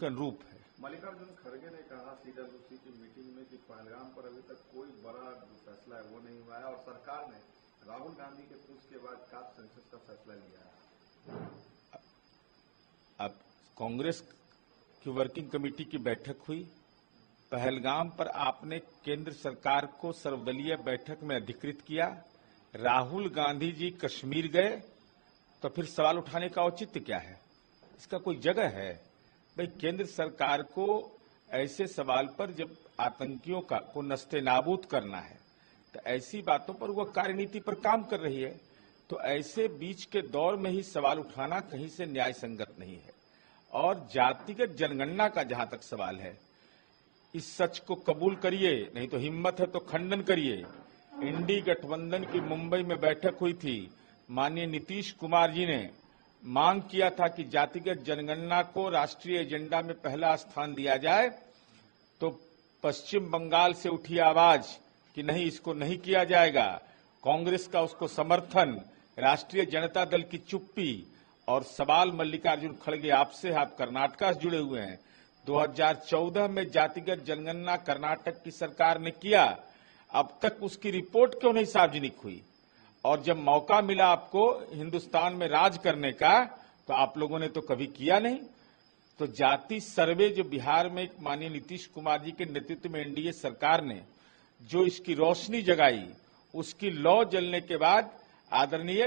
के अनुरूप है। मल्लिकार्जुन खड़गे ने कहा सीडब्ल्यूसी की मीटिंग में कि पहलगाम पर अभी तक कोई बड़ा जो फैसला है वो नहीं हुआ है और सरकार ने राहुल गांधी के पुश के बाद कास्ट सेंसस का फैसला लिया है। अब कांग्रेस की वर्किंग कमेटी की बैठक हुई, पहलगाम पर आपने केंद्र सरकार को सर्वदलीय बैठक में अधिकृत किया, राहुल गांधी जी कश्मीर गए, तो फिर सवाल उठाने का औचित्य क्या है? इसका कोई जगह है? भाई केंद्र सरकार को ऐसे सवाल पर जब आतंकियों को नस्ते नाबूद करना है तो ऐसी बातों पर वह कार्यनीति पर काम कर रही है, तो ऐसे बीच के दौर में ही सवाल उठाना कहीं से न्याय संगत नहीं है। और जातिगत जनगणना का जहां तक सवाल है, इस सच को कबूल करिए, नहीं तो हिम्मत है तो खंडन करिए। इंडी गठबंधन की मुंबई में बैठक हुई थी, माननीय नीतीश कुमार जी ने मांग किया था कि जातिगत जनगणना को राष्ट्रीय एजेंडा में पहला स्थान दिया जाए, तो पश्चिम बंगाल से उठी आवाज कि नहीं, इसको नहीं किया जाएगा। कांग्रेस का उसको समर्थन, राष्ट्रीय जनता दल की चुप्पी और सवाल मल्लिकार्जुन खड़गे आपसे, आप कर्नाटक से जुड़े हुए हैं। 2014 में जातिगत जनगणना कर्नाटक की सरकार ने किया, अब तक उसकी रिपोर्ट क्यों नहीं सार्वजनिक हुई? और जब मौका मिला आपको हिंदुस्तान में राज करने का, तो आप लोगों ने तो कभी किया नहीं। तो जाति सर्वे जो बिहार में माननीय नीतीश कुमार जी के नेतृत्व में एनडीए सरकार ने जो इसकी रोशनी जगाई, उसकी लौ जलने के बाद आदरणीय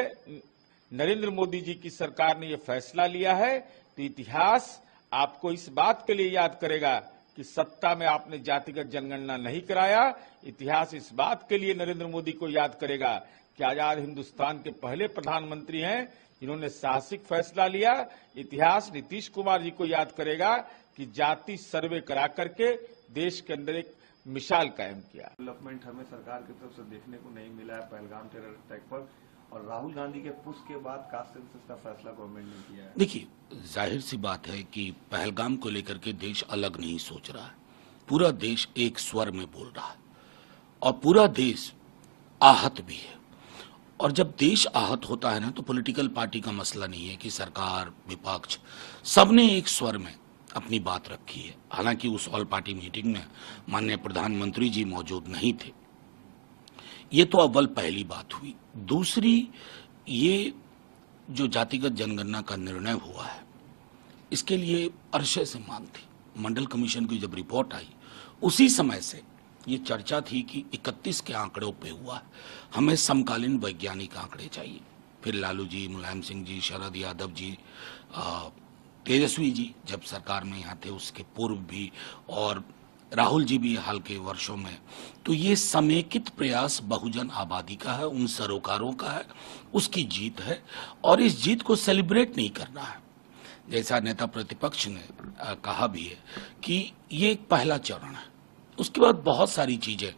नरेंद्र मोदी जी की सरकार ने यह फैसला लिया है, तो इतिहास आपको इस बात के लिए याद करेगा कि सत्ता में आपने जातिगत जनगणना नहीं कराया। इतिहास इस बात के लिए नरेंद्र मोदी को याद करेगा कि आजाद हिंदुस्तान के पहले प्रधानमंत्री हैं जिन्होंने साहसिक फैसला लिया। इतिहास नीतीश कुमार जी को याद करेगा कि जाति सर्वे करा करके देश के अंदर एक मिसाल कायम किया। डेवलपमेंट हमें सरकार की तरफ से देखने को नहीं मिला है पहलगाम टेरर अटैक पर, और राहुल गांधी के पुश के बाद कास्ट सेंसस का फैसला गवर्नमेंट ने किया है। देखिए, जाहिर सी बात है कि पहलगाम को लेकर के देश अलग नहीं सोच रहा है, पूरा देश एक स्वर में बोल रहा है और पूरा देश आहत भी है। और जब देश आहत होता है ना, तो पॉलिटिकल पार्टी का मसला नहीं है कि सरकार विपक्ष, सबने एक स्वर में अपनी बात रखी है। हालांकि उस ऑल पार्टी मीटिंग में माननीय प्रधानमंत्री जी मौजूद नहीं थे। ये तो अव्वल पहली बात हुई। दूसरी, ये जो जातिगत जनगणना का निर्णय हुआ है, इसके लिए अरसे से मांग थी। मंडल कमीशन की जब रिपोर्ट आई, उसी समय से ये चर्चा थी कि 31 के आंकड़ों पे हुआ है, हमें समकालीन वैज्ञानिक आंकड़े चाहिए। फिर लालू जी, मुलायम सिंह जी, शरद यादव जी, तेजस्वी जी जब सरकार में यहाँ थे, उसके पूर्व भी, और राहुल जी भी हाल के वर्षों में। तो ये समेकित प्रयास बहुजन आबादी का है, उन सरोकारों का है, उसकी जीत है और इस जीत को सेलिब्रेट नहीं करना है। जैसा नेता प्रतिपक्ष ने कहा भी है कि ये एक पहला चरण है, उसके बाद बहुत सारी चीजें,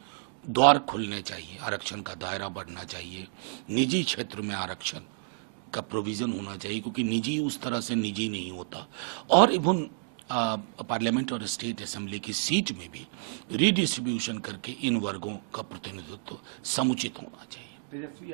द्वार खुलने चाहिए, आरक्षण का दायरा बढ़ना चाहिए, निजी क्षेत्र में आरक्षण का प्रोविजन होना चाहिए, क्योंकि निजी उस तरह से निजी नहीं होता। और इवन पार्लियामेंट और स्टेट असेंबली की सीट में भी रीडिस्ट्रीब्यूशन करके इन वर्गों का प्रतिनिधित्व समुचित होना चाहिए। तेजस्वी